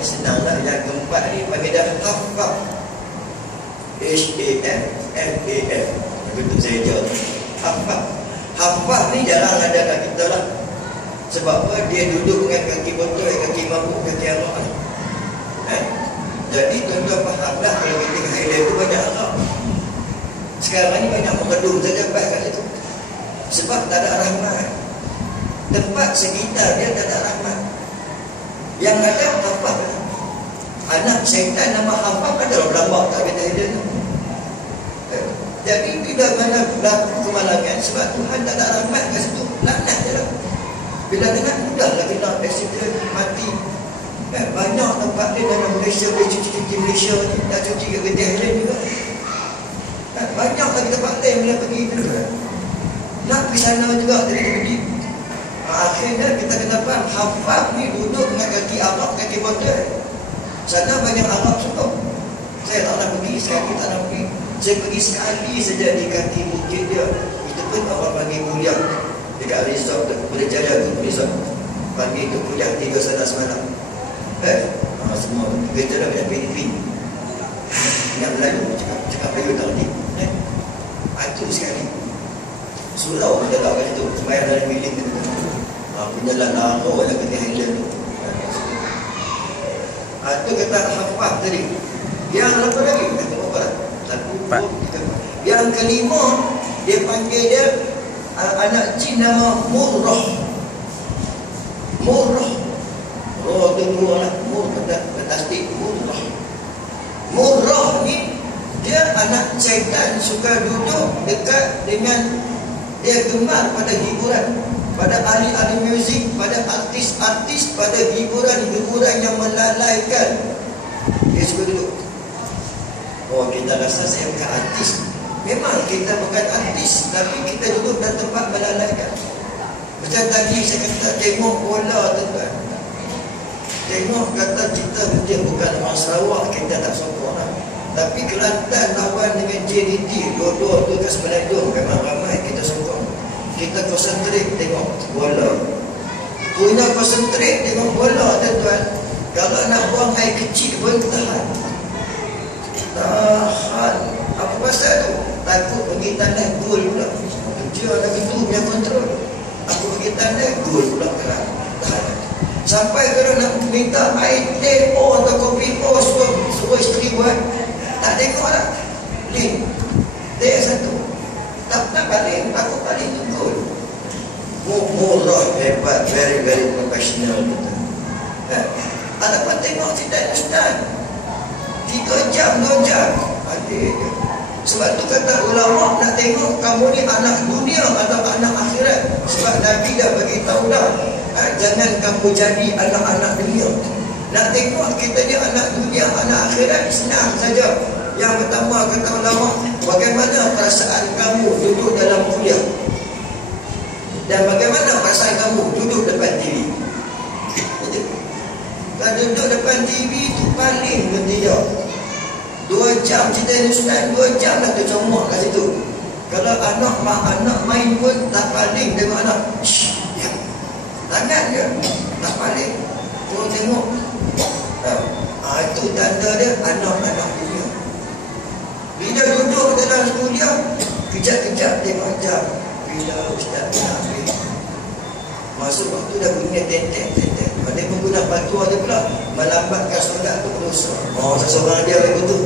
ni senang lah. Yang keempat ni panggil dah hafaf. H-A-F-F-A-F. Betul saya jawab. Hafaf. Hafaf ni jarang ada kat kita lah. Sebab apa? Dia duduk dengan kaki botol, kaki mabuk, kaki arak lah. Jadi tuan-tuan faham lah kalau kita highlight tu banyak arak. Sekarang ni banyak mengadum saja baik kat situ. Sebab tak ada rahmat. Tempat sekitar dia tak ada rahmat. Yang ada hafaf. Anak syaitan nama hafaf adalah berlambak tak ada highlight tu. Jadi bila mana berlaku kemalangan, sebab Tuhan tak ada rahmat kat situ, laknat je lah. Bila dengar mudahlah kena accident, mati. Banyak tempat dia dalam Malaysia, boleh cuci-cuci Malaysia ni, dah cuci kat Getih Highland juga. Banyak lagi tempat lain bila pergi tu. Nak pergi sana juga jadi pergi. Akhirnya kita kena faham, hafaf ni duduk dengan kaki arak, kaki botol. Sana banyak arak semua. Saya tak nak pergi, sekali tak nak pergi. Saya pergi sekali saja di kaki bukit dia. Itu pun orang panggil kuliah dekat resort tu, boleh jalan tu resort. Panggil tu kuliah 3 sana semalam. Semua kita dah banyak Filipin. Nak Melayu cakap Melayu tak ni. Itu sekali. Surau kita tak kat situ. Sembayang dalam bilik tu. Punya laro yang kena Highland tu. Itu kata hafaf tadi. Yang apa lagi? Kata apa? Satu, dua, tiga. Yang kelima, dia panggil dia anak jin nama Murrah. Murrah. Oh, tu dua lah. Fantastik. Murrah. Murrah ni dia anak syaitan, suka duduk dekat dengan, dia gemar pada hiburan, pada ahli-ahli muzik, pada artis-artis, pada hiburan-hiburan yang melalaikan. Dia suka duduk. Oh, kita rasa saya bukan artis. Memang kita bukan artis, tapi kita duduk dalam tempat melalaikan. Macam tadi saya kata tengok bola tu kan. Tengok kata kita mungkin bukan orang Sarawak, kita tak sokong lah. Tapi Kelantan lawan dengan JDT, dua-dua tu kat Semenanjung, memang ramai kita sokong. Kita konsentrate tengok bola. Punya konsentrate tengok bola tuan-tuan. Kalau nak buang air kecil pun tahan. Tahan. Apa pasal tu? Takut pergi tandai gol pula. Kerja dah itu punya kontrol. Aku pergi tandai gol pula kerana tahan. Sampai kalau nak minta air teh atau kopi suruh isteri buat, tak tengok lah. Link teh satu, tak balik, aku balik tu gol. Murah, hebat, very very professional kita. Ada apa tengok tidak ustaz 3 jam, 2 jam adik. Sebab tu kata ulama nak tengok kamu ni anak dunia atau anak akhirat. Sebab Nabi dah bagi tahu dah, jangan kamu jadi anak-anak dunia. Nak tengok kita ni anak dunia, anak akhirat, senang saja. Yang pertama kata ulama, bagaimana perasaan kamu duduk dalam kuliah, dan bagaimana perasaan kamu duduk depan TV. Kalau duduk depan TV tu paling berdia 2 jam cerita ni ustaz, 2 jam lah tercomok kat situ. Kalau anak main pun tak paling tengok anak. Ya. Tangan je tak paling. Kau tengok. Itu tanda dia anak-anak dunia. Bila duduk dalam kuliah, kejap-kejap tengok jam. Bila ustaz nak habis. Masuk waktu dah bunyi tetek. Pada pengguna batu ada pula melambatkan solat tu dosa. Seseorang dia lagu tu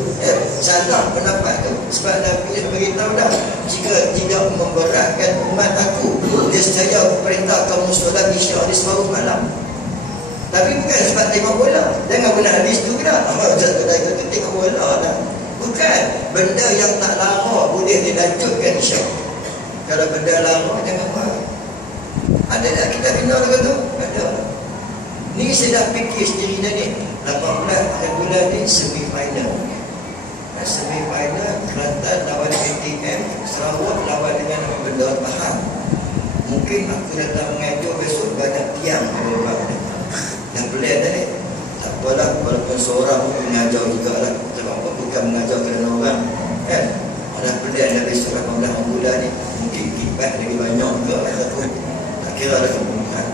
salah pendapat tu. Sebab Nabi beritahu dah, jika tidak memberatkan umat aku, dia saya perintah kamu solat isyak di separuh malam. Tapi bukan sebab tengok bola. Jangan guna hadis tu dah. Kedai tu tengok bola dah. Bukan. Benda yang tak lara boleh dilanjutkan isyak. Kalau benda lara jangan buat. Ada tak kita bina lagu tu? Ada. Ni saya dah fikir sendiri dah ni. 18 bulan ni semi-final. Semi-final Kelantan lawan ATM, Sarawak lawan dengan apa benda faham. Mungkin aku datang mengajar besok banyak tiang yang boleh dah ni. Tak apalah, walaupun seorang pun mengajar jugalah. Sebab apa? Bukan mengajar kerana orang kan. Ada pelik dah besok 18 bulan ni. Mungkin kipas lagi banyak ke ataupun tak kira ada kebunuhan.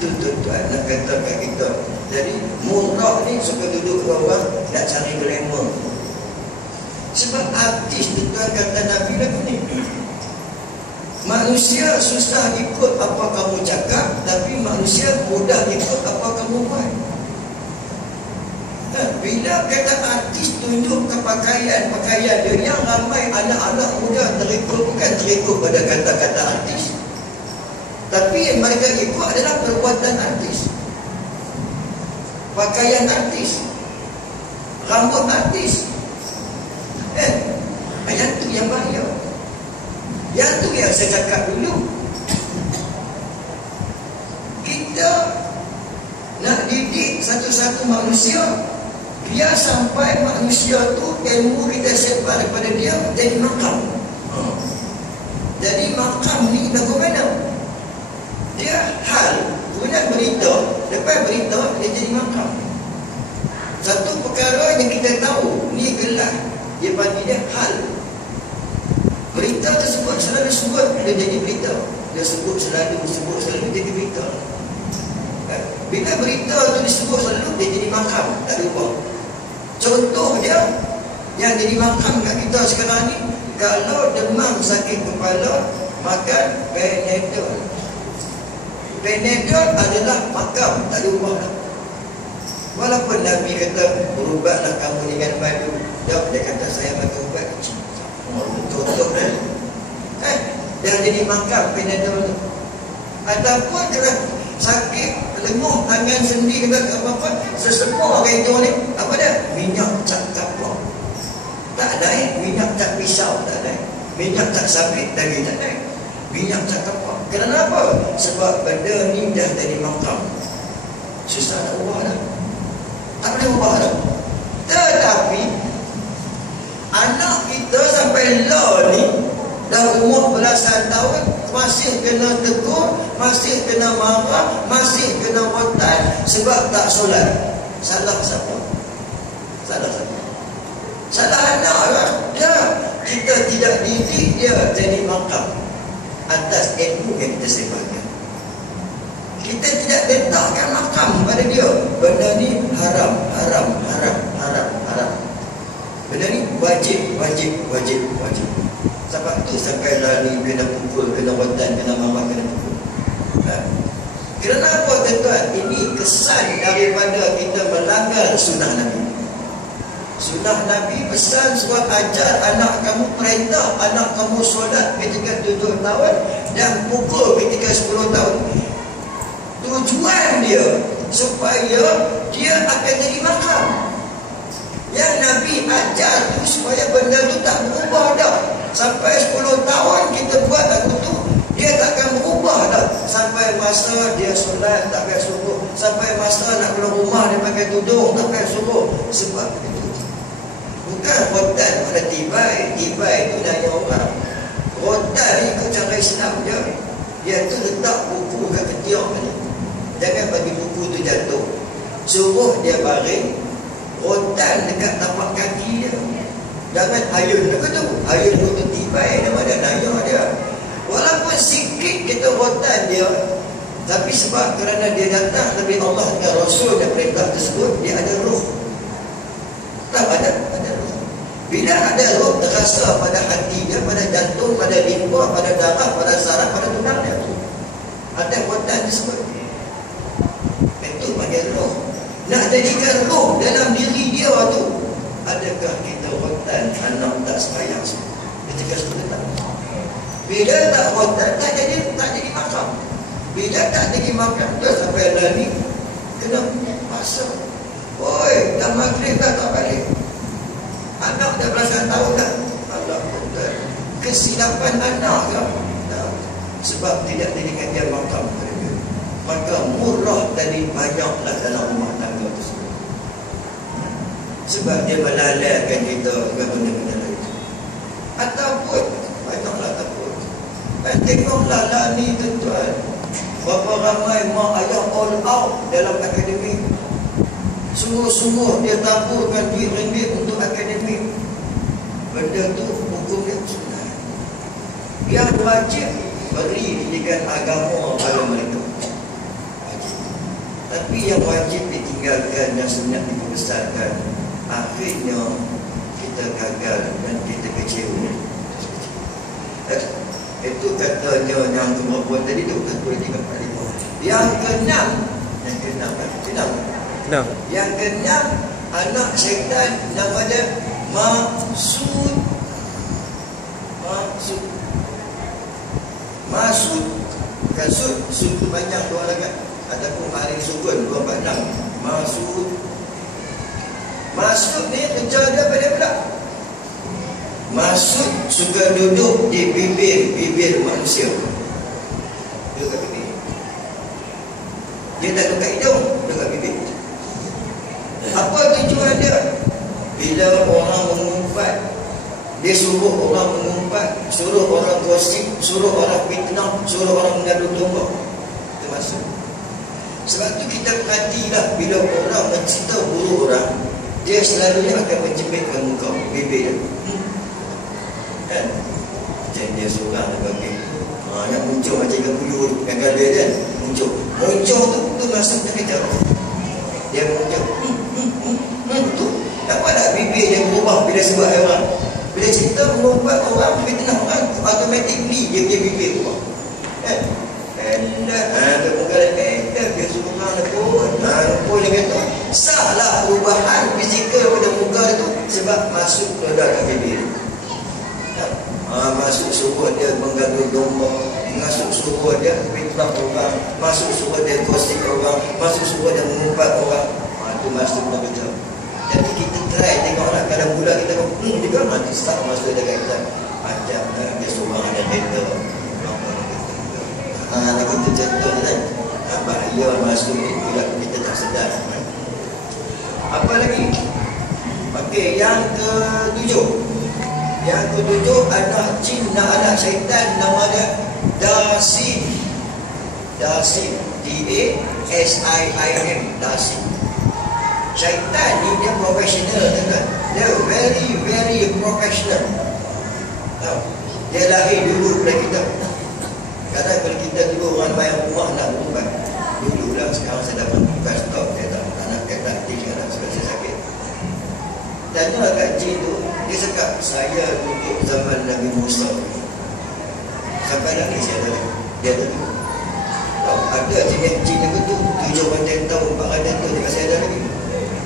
Itu tuan-tuan nak kata kat kita. Jadi murah ni suka duduk bawah, nak cari glamour. Sebab artis tu Tuhan kata Nabi lagu ni, manusia susah ikut apa kamu cakap, tapi manusia mudah ikut apa kamu buat. Bila kata artis tunjuk ke pakaian dia, yang ramai anak-anak muda terikut, bukan terikut pada kata-kata artis, tapi yang mereka ikut adalah perbuatan artis, pakaian artis, rambut artis. Yang tu yang bahaya. Yang tu yang saya cakap dulu, kita nak didik satu-satu manusia, biar sampai manusia tu ilmu kita sebar daripada dia jadi makam. Jadi makam ni bagaimana? Dia hal, kemudian berita, lepas berita dia jadi makam. Satu perkara yang kita tahu ni gelar, dia panggil dia hal. Berita tersebut selalu sebut, dia jadi berita. Dia sebut selalu jadi berita. Bila berita tu disebut selalu, dia jadi makam, tak ada ubah. Contoh dia yang jadi makam kat kita sekarang ni, kalau demam sakit kepala, makan Panadol. Panadol adalah makam, tak ada ubah dah. Walaupun Nabi kata berubatlah kamu dengan madu, dia kata saya makan ubat kecil. Betul-betul dah. Dah jadi makam Panadol tu. Ataupun kalau sakit lenguh tangan sendi kata apa-apa, sesemua orang itu ni apa dia? Minyak cap kapur tak naik, minyak cap pisau tak naik, minyak cap sabit lagi tak naik, minyak cap kapur. Kenapa? Sebab benda ni dah jadi makam, susah nak ubah dah, tak boleh ubah dah. Tetapi anak kita sampai law ni dah umur belasan tahun, masih kena tegur, masih kena marah, masih kena rotan sebab tak solat. Salah siapa? Salah siapa? Salah anak lah. Ya, kita tidak didik dia jadi makam atas ilmu yang kita sebarkan. Kita tidak letakkan makam pada dia. Benda ni haram, haram, haram, haram, haram. Benda ni wajib, wajib, wajib, wajib. Sebab tu sampai lari, kena pukul, kena rotan, kena marah, kena pukul. Kenapa tuan-tuan? Ini kesan daripada kita melanggar sunnah Nabi. Sunnah Nabi pesan suat ajar anak kamu, perintah anak kamu solat ketika 7 tahun dan pukul ketika 10 tahun. Tujuan dia supaya dia akan jadi makam. Yang Nabi ajar tu supaya benda tu tak berubah dah. Sampai 10 tahun kita buat lagu tu, dia takkan berubah dah. Sampai masa dia solat tak payah suruh, sampai masa nak keluar rumah dia pakai tudung tak payah suruh. Sebab itu bukan rotan pada tibai. Tibai itu nanya orang. Rotan ni ikut cara Islam je. Dia tu letak buku kat ketiak ni, jangan bagi buku tu jatuh, suruh dia baring, rotan dekat tapak kaki dia. Jangan ayun dekat tu. Ayun tu tibai nama dia, naya dia. Walaupun sikit kita rotan dia, tapi sebab kerana dia datang dari Allah dan Rasul dan perintah tersebut, dia ada roh. Tak ada roh. Bila ada roh terasa pada hati dia, pada jantung, pada limpa, pada darah, pada saraf, pada tulang dia, ada rotan tersebut. Itu panggil roh. Nak jadikan roh dalam diri dia tu, adakah kita rotan anak tak sembahyang ketika sudah tak? Bila tak rotan, tak jadi makam. Bila tak jadi makam, dah sampai lari kena pasal. Oi, dah maghrib dah tak balik. Anak dah belasan tahun dah. Allah, kesilapan anak ke? Sebab tidak dijadikan dia makam. Maka murah tadi banyaklah dalam rumah tangga tersebut. Sebab dia melalaikan kita dengan benda-benda lain. Ataupun banyaklah takut. Tengoklah lah ni tuan-tuan, berapa ramai mak ayah all out dalam akademik. Sungguh-sungguh dia taburkan RM2 untuk akademik. Benda tu hukum dia sunnah. Yang wajib beri didikan agama pada mereka. Tapi yang wajib ditinggalkan. tinggalkan yang sunat dibesarkan, akhirnya kita gagal dan kita kecewa. Itu katanya yang keberapa tadi tu, ketua 345. Yang keenam, yang keenam, anak syaitan namanya Maksud. Kasut, suku banyak dua lagi. Ataupun hari sukun 246. Maksud ni kerja dia pada pula. Maksud suka duduk di bibir manusia. Duduk kat bibir. Dia tak duduk kat hidung, duduk kat bibir. Apa tujuan dia? Bila orang mengumpat, dia suruh orang mengumpat, suruh orang gosip, suruh orang fitnah, suruh orang mengadu domba. Itu maksud. Sebab tu kita perhatilah, bila orang mencerita buruk orang, dia selalunya akan mencemikkan muka, bibir dia. Kan? Macam dia seorang bagi yang muncul macam ikan puyuh tu, yang gada kan, muncul tu maksudnya kita dia muncul tu. Tak apa tak bibir dia berubah bila sebab orang. Bila cerita mengumpat orang, fitnah orang, automatically dia punya bibir berubah. Kan? Dia menggalat dia suruh orang pun dia kata sahlah perubahan fizikal pada muka itu sebab masuk ke dalam bibir. Masuk suruh dia menggaduh domba, masuk suruh dia fitnah orang, masuk suruh dia gosip orang, masuk suruh dia mengumpat orang. Itu masuk dalam kita. Jadi kita try tengoklah kadang bulan kita juga nanti start masuk dekat kita. Macam dia seorang ada mentor. Nak kita jatuh kan. Bahaya masuk bulan kita tak sedar. Apa lagi? Okey, yang ketujuh. Yang ketujuh, anak jin dan anak syaitan nama dia Dasim. Dasim, D-A-S-I-I-M, Dasim. Syaitan ni dia profesional kan. Dia very professional. Dia lahir dulu daripada kita. Kadang kalau kita dulu orang bayar rumah nak berubat, dulu lah, sekarang saya dapat buka stok. Dia tak nak kata tinggal sebab saya sakit. Tanya kat jin tu, dia cakap saya duduk zaman Nabi Musa. Sampai lagi saya tadi. Dia tadi. Ada jenis jin yang betul 700 tahun 400 tahun dia masih ada lagi.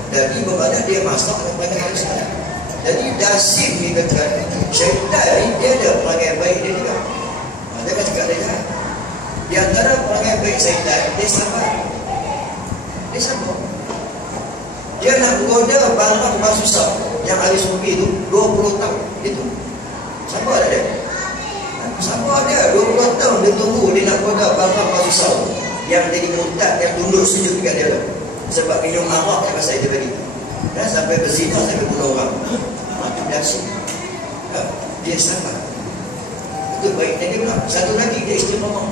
Jadi bermakna dia masak dan perangai manusia. Jadi Dasim ni kata syaitan ni dia ada perangai baik dia juga. Dia kan cakap dia jahat. Di antara perangai baik syaitan, dia sabar. Dia sabar. Dia nak menggoda barang susah. Yang ahli sufi tu 20 tahun dia tunggu. Sabar tak dia? Sabar dia 20 tahun dia tunggu. Dia nak goda barang susah. Yang jadi murtad, yang tunduk sujud dekat dia tu. Sebab minum arak yang pasal dia tadi. Dan sampai berzina, sampai bunuh orang. Itu biasa. Dia sabar. Itu baiknya dia pula. Satu lagi dia istimewa.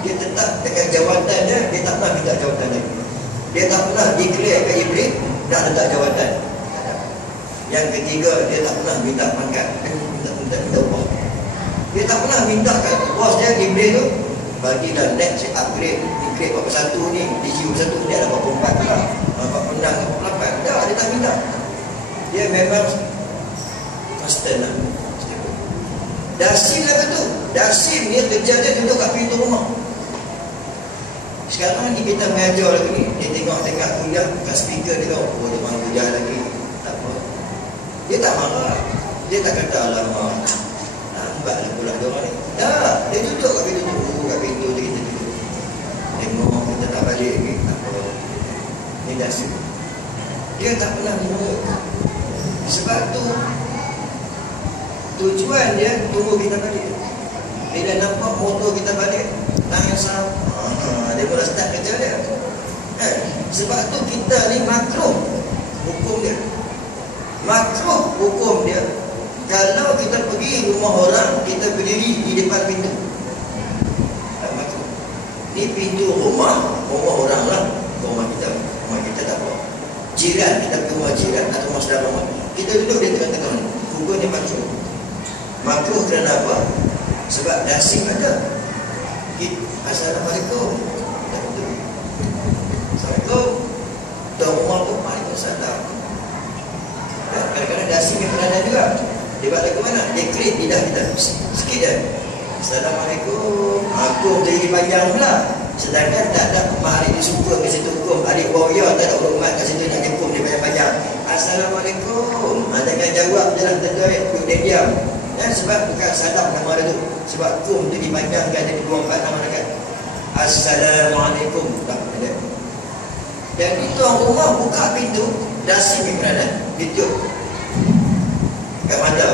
Dia tetap dekat jawatan dia tak pernah minta jawatan lagi. Dia tak pernah declare kat Iblis nak letak jawatan. Yang ketiga, dia tak pernah minta pangkat. Minta upah. Dia tak pernah minta kat bos dia Iblis tu, bagilah next upgrade berapa satu ni, DGU satu ni ada berapa 4 lah, berapa penang, berapa 8. Tak, dia tak minta. Dia memang constant lah. Dasim lah tu. Dasim ni kerja dia duduk kat pintu rumah. Sekarang ni kita mengajar lagi ni, dia tengok-tengok kuliah kat speaker dia kata, oh dia mahu kuliah lagi. Tak apa. Dia tak marah. Dia tak kata alamak, lambat lah pula dia orang ni. Tak, dia duduk kat pintu tu, kat pintu dia kita duduk. Tengok kita tak balik lagi. Tak apa. Ni Dasim. Dia tak pernah menurut. Sebab tu tujuan dia tunggu kita balik. Bila nampak motor kita balik, tangan sama, dia mula start kerja dia. Sebab tu kita ni makruh hukum dia. Makruh hukum dia kalau kita pergi rumah orang, kita berdiri di depan pintu. Makruh. Ni pintu rumah orang lah. Rumah kita tak apa. Jiran, kita pergi rumah jiran atau rumah saudara rumah, kita duduk di tengah-tengah ni. Hukum ni makruh. Makruh kerana apa? Sebab Dasim ada. Assalamualaikum. Assalamualaikum. tuan rumah pun Waalaikumsalam. Kadang-kadang dasi yang peranan juga. Dia buat lagu mana? Dia create lidah kita sikit je. Assalamualaikum. Aku jadi panjang pula. Sedangkan tak ada mahari dia suka ke situ hukum. Adik warrior tak ada hormat kat situ nak jemput dia panjang-panjang. Assalamualaikum. Jangan jawab je lah. Tentu dia diam. Dan sebab bukan salam nama dia tu. Sebab kum tu dipanjangkan dari 24 nama dekat. Assalamualaikum. Tak ada. Dan tuan rumah buka pintu, dasi pergi peranan. Ditiup kat mata.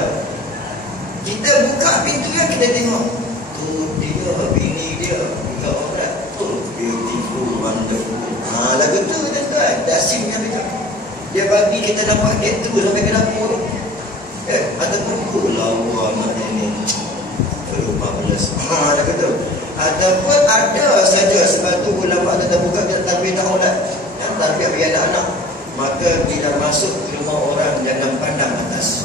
Kita buka pintu yang kita tengok. Tu dia, bini dia. Buka orang. Beautiful, wonderful. Lagu tu tuan-tuan. Dasi yang dekat. Dia bagi kita nampak dia tu sampai ke dapur tu. Ataupun lawa mak ini. 14. Lagu tu. Ataupun ada saja sebab tu ulama tetap buka tapi tak ulat. Tapi bagi anak-anak, maka bila masuk ke rumah orang jangan pandang atas.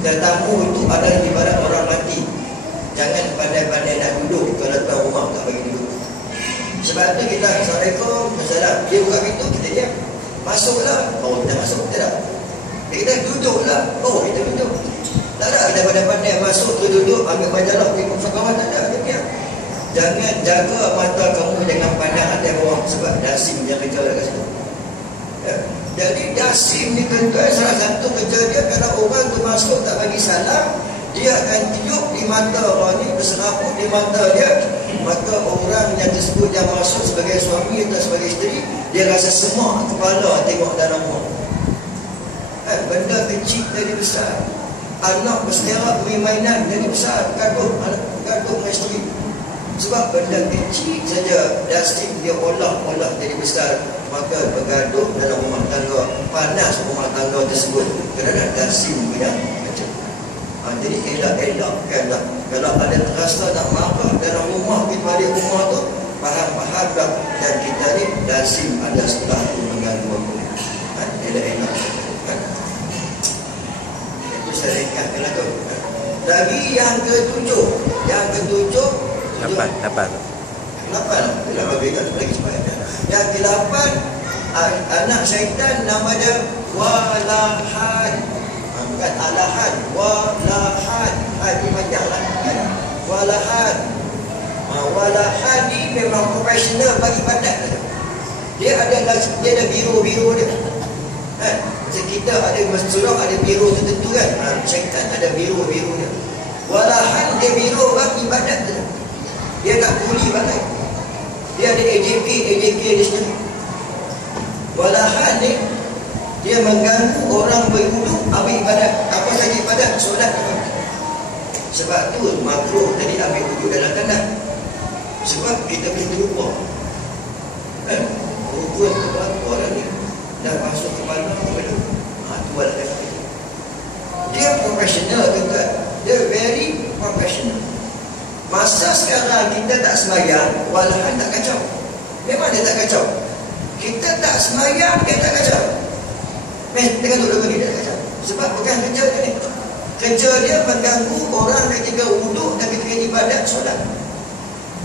Tetamu itu adalah ibarat orang mati. Jangan pandai-pandai nak duduk kalau tuan rumah tak bagi duduk. Sebab tu kita Assalamualaikum, Assalam. Dia buka pintu, kita diam. Masuklah. Oh, kita masuk, kita tak. Kita duduklah. Oh, kita duduk. Tak ada kita pandai-pandai masuk tu duduk, ambil majalah, tengok kawan, tak ada. Dia diam. Jangan jaga mata kamu, jangan pandang atas bawah. Sebab dasim yang kerja kat situ. Jadi dasim ni tuan-tuan, salah satu kerja dia, kalau orang tu masuk tak bagi salam, dia akan tiup di mata orang ni, berseraput di mata dia. Maka orang yang tersebut yang masuk sebagai suami atau sebagai isteri, dia rasa semak kepala tengok dalam rumah. Benda kecil jadi besar. Anak berseterak beri mainan jadi besar. Gaduh dengan isteri. Sebab benda kecil saja dasim dia olah-olah jadi besar. Maka bergaduh dalam rumah tangga, panas rumah tangga tersebut kerana dasim punya macam. Jadi elak-elakkanlah. Kalau ada terasa nak marah dalam rumah, kita balik rumah tu faham-faham dah. Dan kita ni dasim ada satu mengganggu aku. Elak-elak. Itu saya ringkatkanlah tu. Lagi yang ketujuh. Lapan lagi supaya. Yang ke-8, anak syaitan nama dia Walahan. Bukan Alahan, Walahan. Ini panjang lah. Walahan. Walahan ni memang profesional bagi badan. Dia ada biru-biru dia. Macam kita ada surau ada biru tertentu kan. Syaitan ada biru-biru dia. Walahan dia biru bagi badan dia. Dia tak puli banget. Dia ada AJK di sini. Walahan ni dia mengganggu orang berwuduk ambil ibadat. Apa saja ibadat? Solat apa? Sebab tu makruh tadi ambil wuduk dalam tanah. Sebab kita boleh terlupa. Rukun orang ni dah masuk ke mana tu adalah itu. Dia profesional tuan-tuan. Dia very professional. Masa sekarang kita tak sembahyang, Walahan tak kacau. Memang dia tak kacau. Kita tak sembahyang, dia tak kacau. Dengan duduk ni dia tak kacau. Sebab bukan kerja dia ni. Kerja dia mengganggu orang ketika wuduk dan ketika ibadat solat.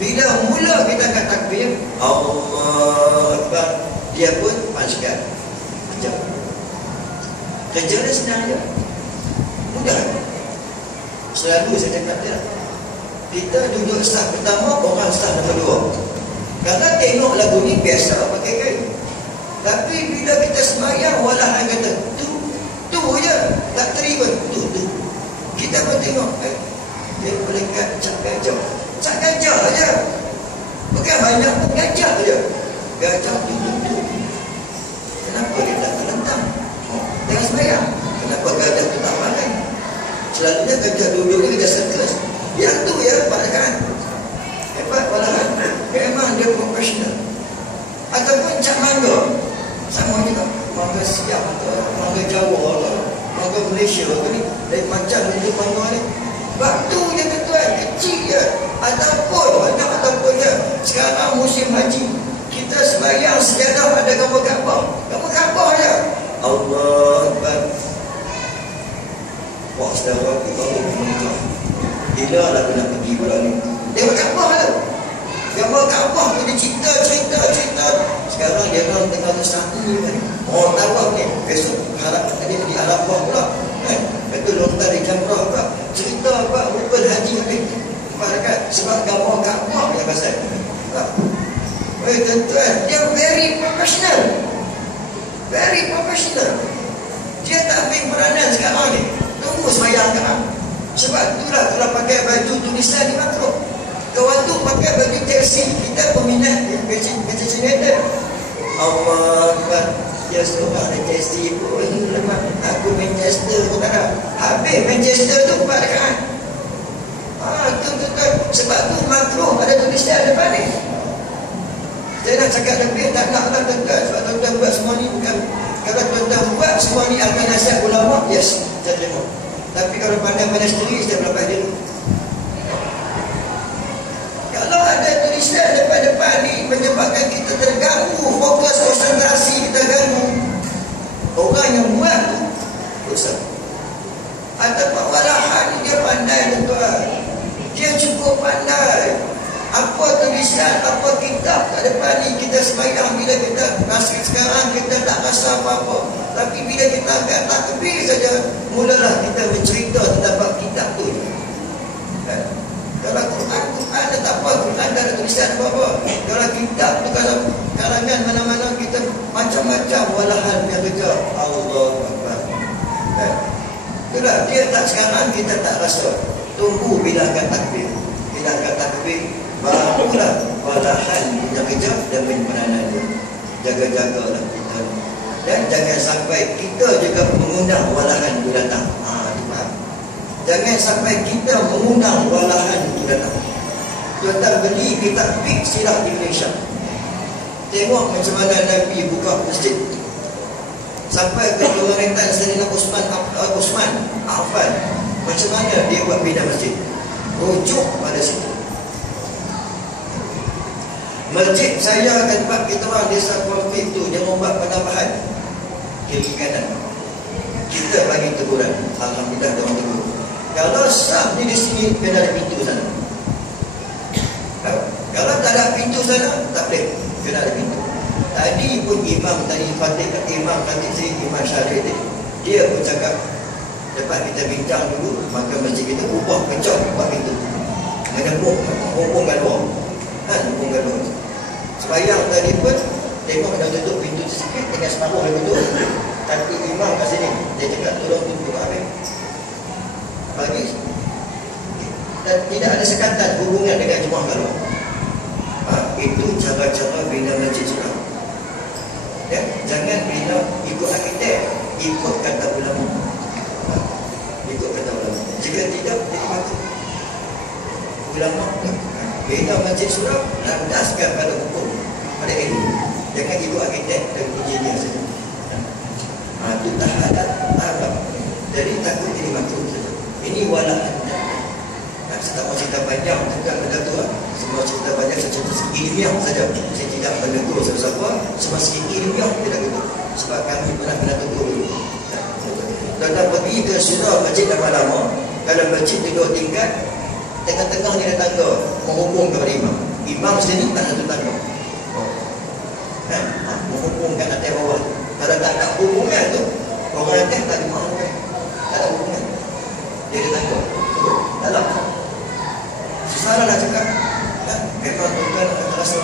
Bila mula kita angkat takbir, Allah Akbar, dia pun panjang. Kerja dia senang je. Mudah. Selalu saya cakap dia, kita duduk staf pertama, orang staf nombor 2. Kalau tengok lagu ni biasa pakai kain. Tapi bila kita sembahyang, Walahan kata tu je, tak terima tu. Kita pun tengok dia melekat cap gajah je. Bukan banyak pun gajah je. Gajah tu. Kenapa dia tak terlentang? Jangan sembahyang. Kenapa gajah tu tak pandai? Selalunya gajah duduk ni gajah serkes. Yang tu ya pakkan. Hebat Walahan. Memang dia profesional. Ataupun cap mangga. Sama juga. Mangga siap atau mangga Jawa atau mangga Malaysia tu ni. Dari macam ni mangga ni. Waktu je tuan, kecil je. Ataupun je. Sekarang musim haji. Kita sembahyang sejadah ada gambar Kaabah. Gambar Kaabah je. Allah Akbar. Wah, saudara aku baru menikah. Gila lah aku nak pergi pada ni. Tengok Kaabah tu. Gambar Kaabah tu dia cerita. sekarang dia orang tengah usaha ni kan. Orang tawaf ni, besok harap tadi di Arafah pula. Betul lontar di Jamrah pula. Cerita apa rukun haji habis. Dekat sebab gambar Kaabah yang pasal. Tuan-tuan, dia very professional. Very professional. Dia tak ambil peranan sekarang ni. Tunggu sembahyang sekarang. Sebab itulah kalau pakai baju tulisan ni makruh. Kawan tu pakai baju jersey, kita peminat Manchester United. Allah Akbar. Dia seorang ada jersey pun. Aku Manchester pun tak ada. Habis Manchester tu buat dekat. Tuan-tuan, sebab tu makruh ada tulisan depan ni. Saya nak cakap lebih tak nak lah tuan-tuan. Sebab tuan-tuan buat semua ni bukan. Kalau tuan-tuan buat semua ni akan nasihat ulama, yes, saya terima. Tapi kalau pandai-pandai sendiri, saya berlepas dulu. Kalau ada tulisan depan-depan ni menyebabkan kita terganggu, fokus konsentrasi kita ganggu, orang yang buat tu dosa. Ataupun walahan dia pandai tuan-tuan. Dia cukup pandai. Apa tulisan, apa kitab kat depan ni kita sembahyang. Bila kita masih sekarang kita tak rasa apa-apa. Tapi bila kita angkat takbir saja, mulalah kita bercerita tentang bab kitab tu. Kan? Kalau Quran tak apa, Quran tak ada tulisan apa-apa. Kalau kitab tu kalau kalangan mana-mana kita macam-macam walahan yang kerja. Allah Akbar. Kan? Itulah dia tak sekarang kita tak rasa. Tunggu bila angkat takbir. Bila angkat takbir, barulah walahan yang kerja dan peranan dia. Jaga-jagalah kita. Dan jangan sampai kita juga mengundang walahan itu datang. Jangan sampai kita mengundang walahan itu datang. Tuan-tuan beli kitab fiqh sirah di Malaysia. Tengok macam mana Nabi buka masjid. Sampai ke pemerintahan Sayyidina Uthman Affan, macam mana dia buat pindah masjid. Rujuk pada situ. Masjid saya tempat kita orang desa konflik tu, dia membuat penambahan kiri kanan. Kita bagi teguran. Alhamdulillah dia orang tegur. Kalau sah di sini, kena ada pintu sana. Kalau tak ada pintu sana, tak boleh. Kena ada pintu. Tadi pun imam tadi Fatih imam Fatih saya Imam Syarif dia pun cakap lepas kita bincang dulu, maka masjid kita ubah kencang buat pintu. Menyambung kat luar. Menyambung kat luar. Sembayang tadi pun tengok dah tutup pintu sikit, tinggal separuh dia tutup. Tapi imam kat sini dia cakap tolong tutup habis. Bagi dan tidak ada sekatan hubungan dengan jemaah kat luar. Itu cara-cara bina masjid surau. Ya, jangan bina ikut arkitek, ikut kata ulama. Ikut kata ulama. Jika tidak, jadi mati. Ulama bina masjid surau, landaskan pada hukum, pada ilmu. Jangan ikut arkitek dan engineer saja. Itu tak ada. Jadi takut jadi makruh saja. Ini walahan. Saya tak mau cerita panjang tentang benda tu lah. Semua cerita banyak saya cerita segi ilmiah saja. Saya tidak menegur siapa-siapa. Semua segi ilmiah tidak gitu. Sebab kami pernah tegur dulu. Dan pergi ke surau masjid lama-lama. Kalau masjid di 2 tingkat, tengah-tengah ni ada tangga menghubung kepada imam. Imam sini tak ada tangga. Menghubungkan atas bawah. Kalau tak ada hubungan tu, orang atas tak ada hubungan. Tak ada hubungan. Dia ada tangga. Dalam. Salah nak cakap. Memang tuan-tuan akan terasa.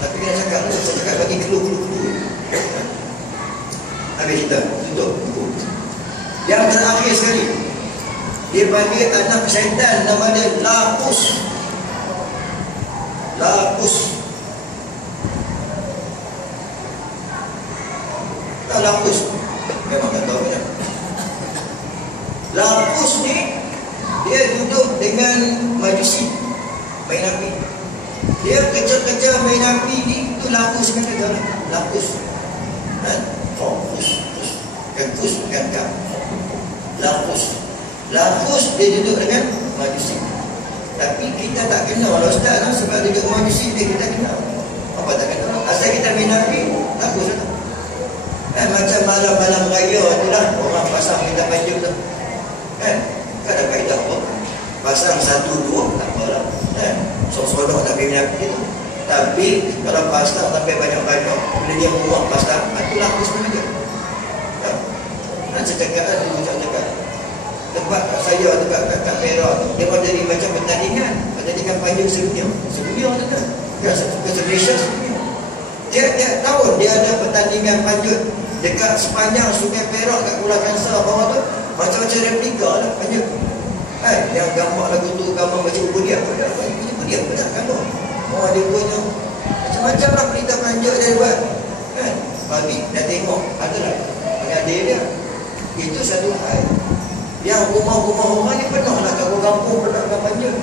Tapi kena cakap tu, saya cakap bagi clue. Habis kita tutup buku. Yang terakhir sekali, dia panggil anak syaitan, nama dia Laqus. Laqus. Tak Laqus. Memang tak tahu kan. Laqus ni dia duduk dengan majusi main api. Dia kerja-kerja main api ni tu Laqus kan dia Laqus. Fokus. Kan kus bukan kam. Laqus dia duduk dengan majusi. Tapi kita tak kenal ustaz sebab dia duduk majusi dia kita kenal. Apa tak kenal? Asal kita main api Laqus tu. Macam malam-malam raya tu lah orang pasang kita panjang tu. Kan ada faedah apa? Pasang 1, 2 tak apalah. Sok-solok tak pergi api tu. Tapi kalau pasta sampai banyak-banyak, bila dia muak pasta, itu laku sebenarnya. Saya cakap kan, dulu saya cakap tempat saya, tempat kat Perak, dia buat jadi macam pertandingan, pertandingan panjang sedunia tu kan, Malaysia sedunia. Tiap-tiap tahun dia ada pertandingan panjang dekat sepanjang Sungai Perak kat Pulau Kansar bawah tu, macam-macam replika lah panjang. Yang gambar lagu tu, gambar macam Budia, Budia pun tak gambar. Dia punya macam-macam lah perintah panjang dia buat. Pagi dah tengok, adalah pengadir dia. Itu satu hal. Yang rumah-rumah ni penuh lah, kampung-kampung penuh dengan panjang.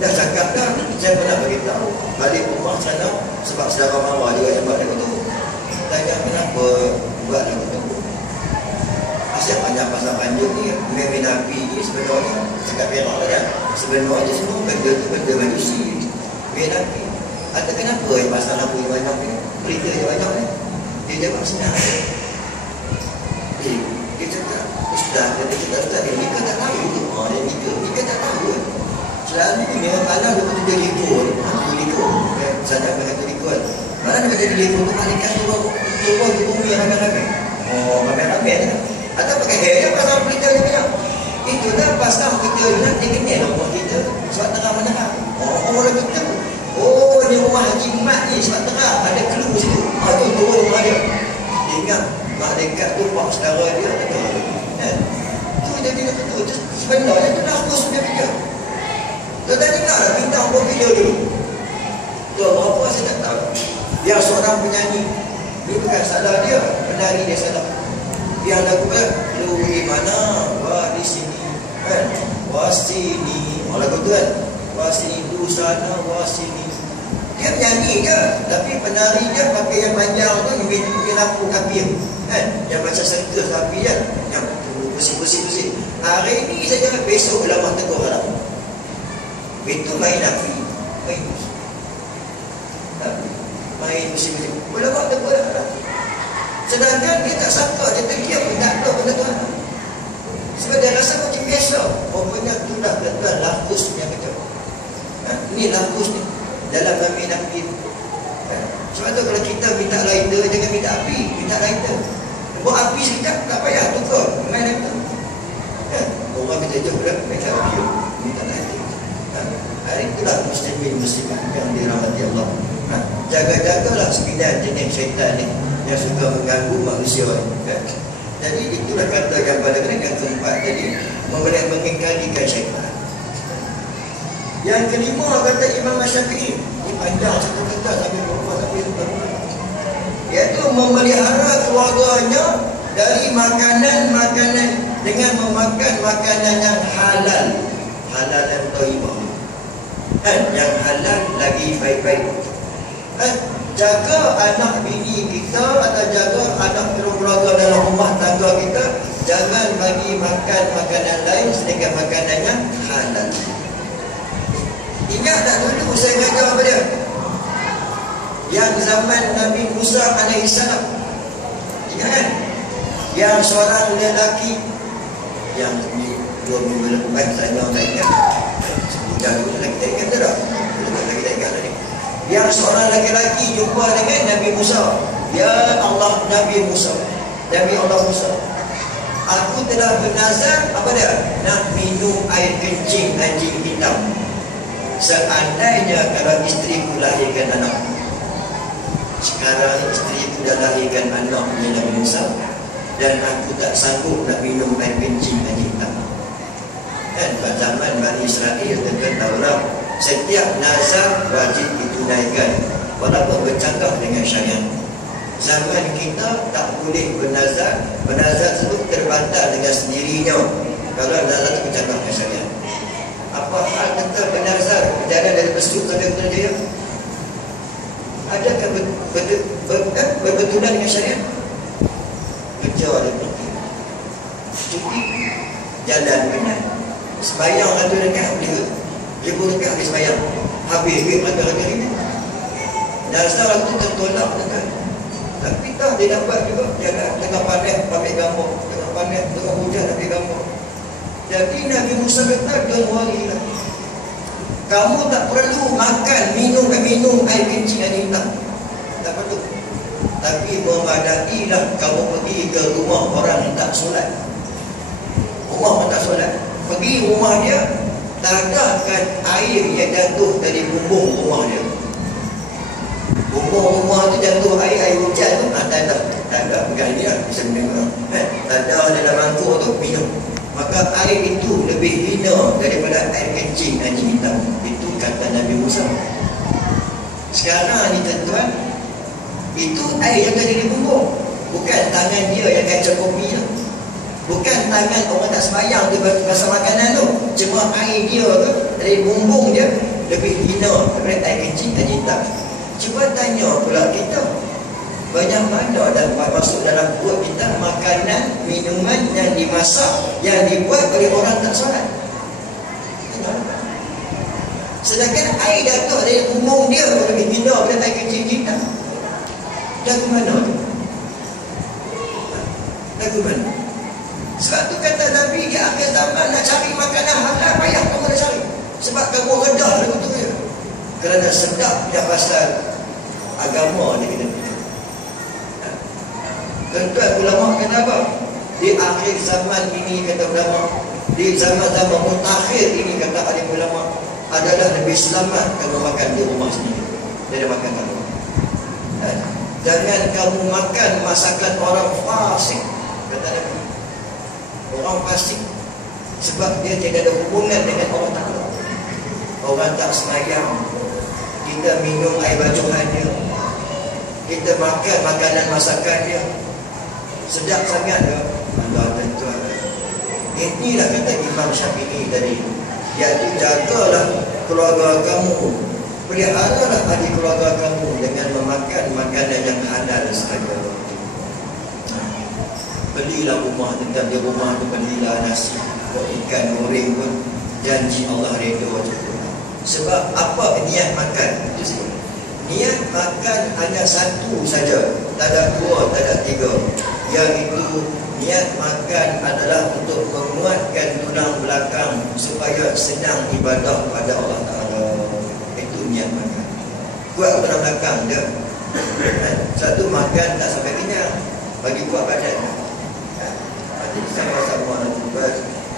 Dah cakap dah, saya pernah beritahu balik rumah sana, sebab saudara mama juga yang buat lagu tu. Tanya kenapa buat lagu tu. Asyik banyak pasal panjang ni, main api ni sebenarnya cakap Perak lah kan, sebenarnya semua benda tu benda manusia. Main api. Atau kenapa pasal lampu yang banyak ni, berita yang banyak ni. Dia jawab senang. Dia cakap, Ustaz, Ustaz, Nika tak tahu tu. Nika tak tahu. Selalu ni, malam 27 likur. 7 likur. Saya pakai 7 likur. Malam 27 likur tu, malaikat turun ke bumi yang ramai-ramai. Ramai-ramai je. Atau pakai hair je, pasal berita je banyak. Itu dah pasal kita dia kenal rumah kita. Sebab terang-menerang. Orang kita pun. Ni rumah Haji Mat ni, sebab terang. Ada clue situ. Tu turun rumah dia. Dia ingat, malaikat tu pak saudara dia. Tu jadi betul. Sebenarnya tu dah terus dia kerja. Tuan-tuan ingat lah bintang popular dulu. Tuan berapa saya tak tahu. Yang seorang penyanyi, dia bukan salah dia, penari dia salah. Yang lagu kan, lu di mana? Wah di sini. Wah sini. Lagu tu kan, wah sini du sana, wah sini. Dia menyanyi je, tapi penari dia pakai yang panjang tu, yang lampu kapir. Yang macam serta api kan, yang pusing-pusing. Hari ni saja, besok lama tegur orang. Itu main api. Main pusing-pusing. Lama tegur orang. Sedangkan dia tak sangka, dia terdiam pun tak ada benda tu. Sebab dia rasa macam biasa. Rupanya tu dah tuan-tuan lafuz punya kerja. Ni lafuz ni dalam main api. Sebab tu kalau kita minta lighter, jangan minta api, minta lighter. Buat api sekejap, tak payah tukar main lighter. Orang kita jauh dah minta api, minta lighter. Hari itulah muslimin yang dirahmati Allah. Jaga-jagalah 9 jenis syaitan ni yang suka mengganggu manusia. Jadi itulah kata yang pada yang keempat tadi, mengingkarikan syaitan. Yang kelima kata Imam Syafi'i, ini panjang satu kata sampai berapa sampai iaitu memelihara keluarganya dari makanan-makanan dengan memakan makanan yang halal, halal dan thayyibah. Yang halal lagi baik-baik. Jaga anak bini kita atau jaga anak keluarga dalam rumah tangga kita, jangan bagi makan makanan lain selain makanan yang halal. Ingat tak dulu saya ngajar apa dia? Yang zaman Nabi Musa AS. Ingat kan? Yang seorang lelaki yang 2 minggu lepas saya tak ingat. Sudah dulu lagi tak ingat tak? Lagi tak ingat tadi. Yang seorang lelaki jumpa dengan Nabi Musa. Ya Allah, Nabi Musa, Nabi Allah Musa, aku telah bernazar apa dia? Nak minum air kencing anjing hitam. Seandainya kalau isteriku lahirkan anak. Sekarang isteriku dah lahirkan anak ni Nabi Musa, dan aku tak sanggup nak minum air kencing anjing hitam. Pada zaman Bani Israel dengan Taurat, setiap nazar wajib ditunaikan walaupun bercanggah dengan syariat. Zaman kita tak boleh bernazar. Bernazar itu terbatal dengan sendirinya kalau nazar itu bercanggah dengan syariat. Apa hal tentang bernazar berjalan dari Mesir sampai Putrajaya? Adakah berbetulan dengan syariat? Kerja ada cuti, cuti jalan benar, sembahyang satu rakaat boleh, 1000 rakaat habis sembahyang, habis duit raga-raga ribu. Nazar itu tertolak dengan. Tapi tak dia dapat juga jalan tengah panen ambil gambar, tengah panen tengah hujan ambil gambar. Jadi Nabi Musa kata don't worry lah. Kamu tak perlu makan, minum air kencing yang hitam. Tak perlu. Tapi memadailah kamu pergi ke rumah orang yang tak solat. Rumah orang tak solat. Pergi rumah dia, tadahkan air yang jatuh dari bumbung rumah dia. Bumbung rumah tu jatuh air hujan tu, tadah pegang ni lah, bisa minum. Tadah dalam mangkuk tu, minum. Maka air itu lebih hina daripada air kencing anjing hitam. Itu kata Nabi Musa. Sekarang ni tuan-tuan, itu air yang ada di bumbung. Bukan tangan dia yang kacau kopi tu. Bukan tangan orang tak sembahyang tu pasal makanan tu. Cuma air dia tu dari bumbung dia lebih hina daripada air kencing anjing hitam. Cuba tanya pula kita, banyak mana dah masuk dalam perut kita makanan, minuman yang dimasak, yang dibuat oleh orang tak solat. Sedangkan air jatuh dari bumbung dia lebih hina daripada air kencing kita. Dah ke mana tu? Dah ke mana? Sebab tu kata Nabi di akhir zaman nak cari makanan halal, payah kamu nak cari. Sebab kamu redah lagu tu je. Kerana sedap dia pasal agama ni kita. Tuan-tuan, ulama kata apa? Di akhir zaman ini, kata ulama, di zaman-zaman mutakhir ini, kata alim ulama, adalah lebih selamat kamu makan di rumah sendiri daripada makan kat luar. Jangan kamu makan masakan orang fasik, kata Nabi. Orang fasik sebab dia tidak ada hubungan dengan orang Ta'ala. Orang tak sembahyang, kita minum air bajuhan dia, kita makan makanan masakan dia, sedap sangat dia. Allah tuan-tuan, inilah kata Imam Syafi'i tadi, iaitu jagalah keluarga kamu, peliharalah ahli keluarga kamu dengan memakan makanan yang halal sahaja. Belilah rumah, tentang di rumah tu belilah nasi, buat ikan goreng pun janji Allah redha je. Sebab apa niat makan? Itu saja. Niat makan hanya satu saja, tak ada dua, tak ada tiga. Yang itu niat makan adalah untuk menguatkan tulang belakang supaya senang ibadah pada Allah Ta'ala. Itu niat makan. Kuat tulang belakang je. Satu makan tak sampai kenyang, bagi kuat badan. Jadi sama-sama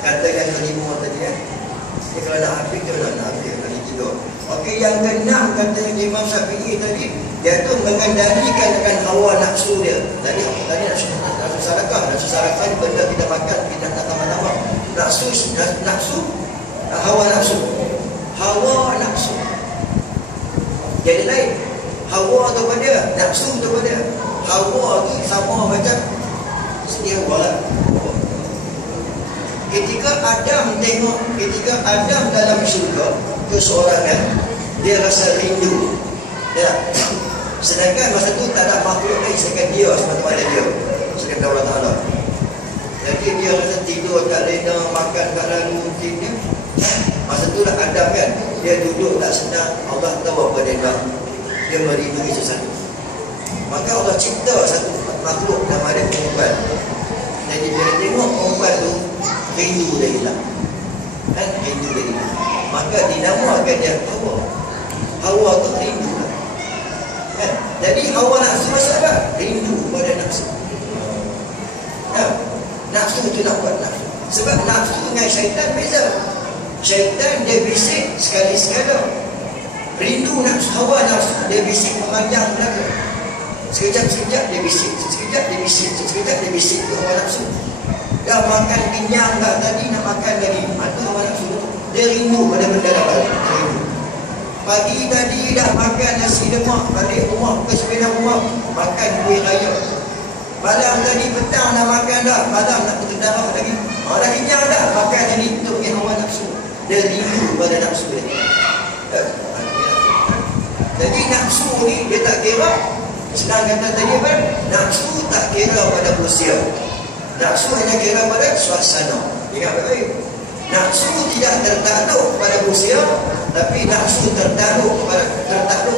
kata yang kelima tadi ya. Dia kalau nak habis dia nak habis kali tiga. Okey, yang keenam kata Imam Syafi'i tadi, dia tu mengendalikan dengan hawa nafsu dia. Tadi nafsu sarakah ni benda kita makan, kita tak tambah-tambah. Nafsu, hawa nafsu. Jadi lain. Hawa tu pada, nafsu tu pada. Hawa tu sama macam sedia wala. Ketika Adam dalam syurga keseorangan, dia rasa rindu. Ya. Sedangkan masa tu tak ada makhluk lain selain dia, semata-mata dia, selain Allah Ta'ala. Jadi dia rasa tidur tak lena, makan tak lalu mungkin dia. Masa tu lah Adam kan, dia duduk tak senang. Allah tahu apa dia nak. Dia merindui sesuatu. Maka Allah cipta satu makhluk nama dia perempuan. Jadi bila tengok perempuan tu, rindu dia hilang. Rindu dia hilang. Maka dinamakan dia Hawa. Hawa tu rindu lah. Jadi hawa nafsu macam apa? Rindu pada nafsu. Nafsu tu nak buat nafsu. Sebab nafsu dengan syaitan beza. Syaitan dia bisik sekali-sekala. Rindu nafsu, hawa nafsu, dia bisik memanjang belakang. Sekejap-sekejap dia bisik, sekejap dia bisik, sekejap dia bisik. Itu hawa nafsu. Dah makan kenyang dah tadi, nak makan lagi. Itu hawa nafsu. Dia rindu pada benda dah balik. Rindu. Pagi tadi dah makan nasi lemak, balik rumah ke sepeda rumah, makan kuih raya. Malam tadi petang dah makan dah, malam nak berdarah lagi. Dah kenyang dah, makan lagi. Itu hawa nafsu. Dia rindu pada nafsu dia. Jadi nafsu ni dia tak kira. Senang kata tadi apa? Nafsu tak kira pada usia. Nafsu hanya kira pada suasana. Ingat baik-baik. Nafsu tidak tertakluk pada usia, tapi nafsu tertakluk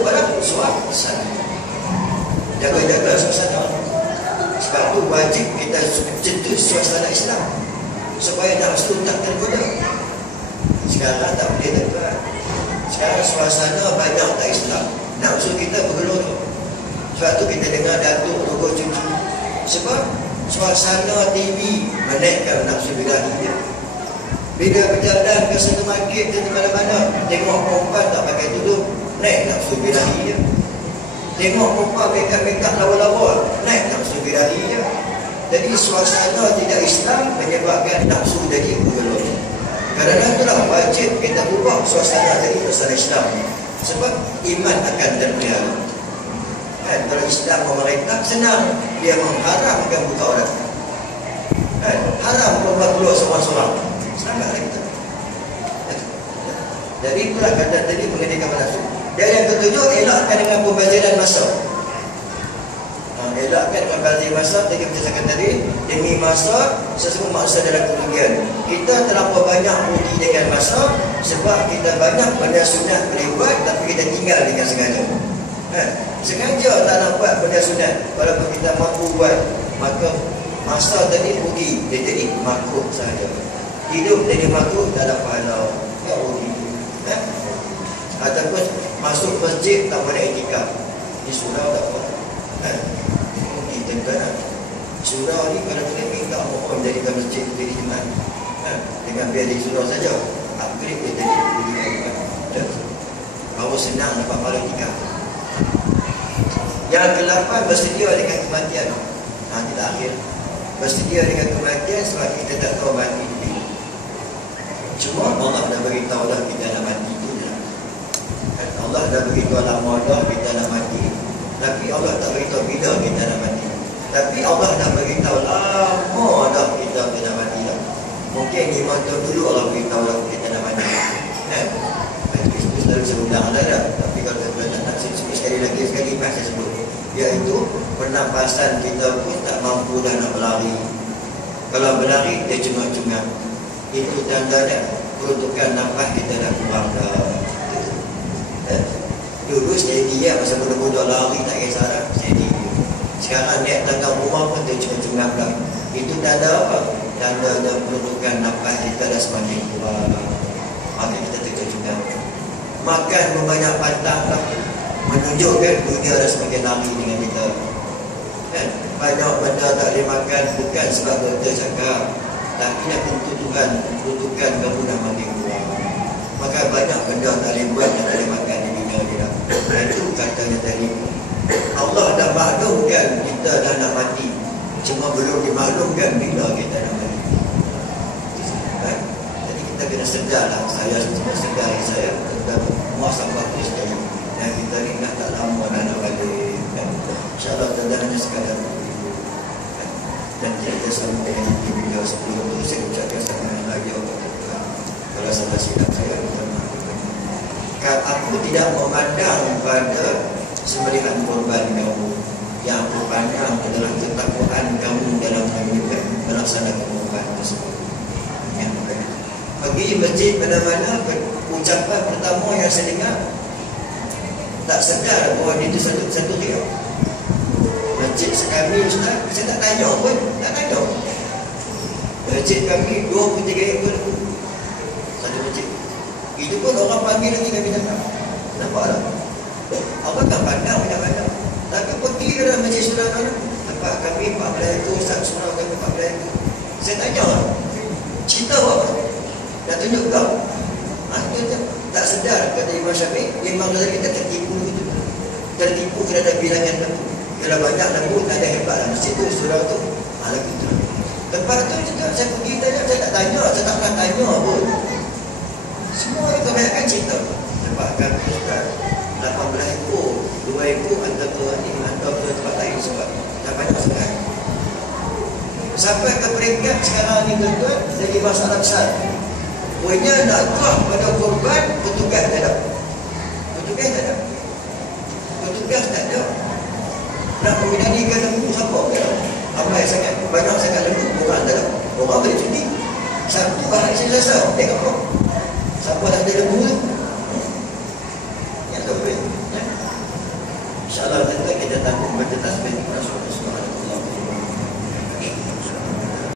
pada suasana. Jaga-jaga suasana. Sebab tu wajib kita cetus suasana Islam supaya nafsu tak tergoda. Sekarang tak boleh tergoda. Sekarang suasana banyak tak Islam. Nafsu kita bergelora. Sebab tu kita dengar datuk, logo cucu. Sebab suasana TV menaikkan nafsu birahi dia. Bila berjalan ke satu market ke mana-mana, tengok perempuan tak pakai tudung, naik nafsu birahi dia. Tengok perempuan make-up lawa-lawa, naik nafsu birahi dia. Jadi suasana tidak Islam menyebabkan nafsu jadi bergelora. Kerana itulah wajib kita ubah suasana jadi suasana Islam. Sebab iman akan terpelihara. Kan, kalau Islam memerintah, senang. Dia mengharamkan buta orang. Kan, haram perempuan keluar seorang-seorang. Sangatlah kita. Jadi itulah kata tadi mengenai nafsu. Dan yang ketujuh, elakkan dengan pembaziran masa. Elakkan dengan pembaziran masa. Tadi kita cakap tadi, demi masa, sesungguhnya masa dalam kerugian. Kita terlalu banyak rugi dengan masa sebab kita banyak benda sunat boleh buat, tapi kita tinggal dengan sengaja. Sengaja tak nak buat benda sunat, walaupun kita mampu buat, maka masa tadi rugi. Dia jadi makruh sahaja. Hidup jadi makruh, tak ada pahala, tak rugi. Ataupun masuk masjid tak boleh etikaf, di surau tak apa. Rugi tuan-tuan. Surau ni kalau kita minta mohon jadikan masjid jadi iman, dengan biar di surau saja, upgrade dia jadi bahawa senang dapat pahala etikaf. Yang ke-8, bersedia dengan kematian. Tidak akhir. Bersedia dengan kematian sebab kita tak tahu mati itu. Cuma Allah dah beritahu dah kita nak mati itu je. Allah dah beritahu lama dah kita nak mati. Tapi Allah tak beritahu bila kita nak mati. Tapi Allah dah beritahu lama dah kita nak mati dah. Mungkin 5 tahun dulu Allah beritahu dah kita nak mati. Itu selalu saya ulang dah. Tapi kalau saya nak sebut sekali saya sebut, iaitu pernafasan kita pun tak mampu dah nak berlari. Kalau berlari dia cengah-cengah. Itu tanda dah peruntukan nafas kita dah kurang dah. Dulu steady masa budak-budak lari tak kisah dah, steady. Sekarang naik tangga rumah pun dia cengah-cengah dah. Itu tanda apa? Tanda dah peruntukan nafas kita dah semakin kurang. Maka kita terkejutkan. Makan berbanyak patah lah, menunjukkan dunia dah semakin lari dengan kita. Banyak benda tak boleh makan bukan sebab doktor cakap, tapi nak tentu Tuhan peruntukan kamu dah makin kurang. Maka banyak benda tak boleh buat, tak boleh makan di dunia ni dah. Itu katanya tadi, Allah dah maklumkan kita dah nak mati, cuma belum dimaklumkan bila kita nak mati. Jadi kita kena sedar lah. Saya sedar saya muas sampah sekali. Dan kita ni dah tak lama dah nak balik. InsyaAllah tuan-tuan hanya sekadar dan kita selalu dengan video sebelum itu saya ucapkan selamat lagi Allah Tuhan. Kalau salah silap saya, aku tidak memandang pada sembelihan korban kamu. Yang aku pandang adalah ketakwaan kamu dalam melaksanakan korban tersebut. Pergi masjid mana-mana, ucapan pertama yang saya dengar, tak sedar bahawa itu satu dia. Masjid kami Ustaz, saya tak tanya pun, tak tanya. Masjid kami 23 ekor satu masjid. Itu pun orang panggil lagi kami datang. Nampak tak? Apa tak pandang banyak-banyak. Tapi pergi ke dalam masjid saudara, tempat kami 14 ekor, Ustaz surau kami 14 ekor. Saya tanya lah, cerita apa? Dah tunjuk kau. Tak sedar, kata Imam Syafiq, memang kita tertipu gitu. Tertipu kerana ada bilangan lembu. Kalau banyak lembu, tak ada hebat lah. Masjid tu, surau tu, malah gitu. Tempat tu juga, saya pergi tanya, saya tak tanya, saya tak pernah tanya pun. Semua itu kebanyakan cerita. Tempat kami Ustaz, 18 ekor, 2 ekor hantar ke ni, hantar ke tempat lain sebab dah banyak sangat. Sampai ke peringkat sekarang ni tuan-tuan, jadi masalah besar. Punya nak tuah pada korban, petugas tak ada. Petugas tak ada. Petugas tak ada. Nak memidanikan lembu siapa tak ada. Ramai sangat, banyak sangat lembu, orang tak ada. Orang boleh cuti. Satu hari selesai, tengok apa. Siapa tak ada lembu tu,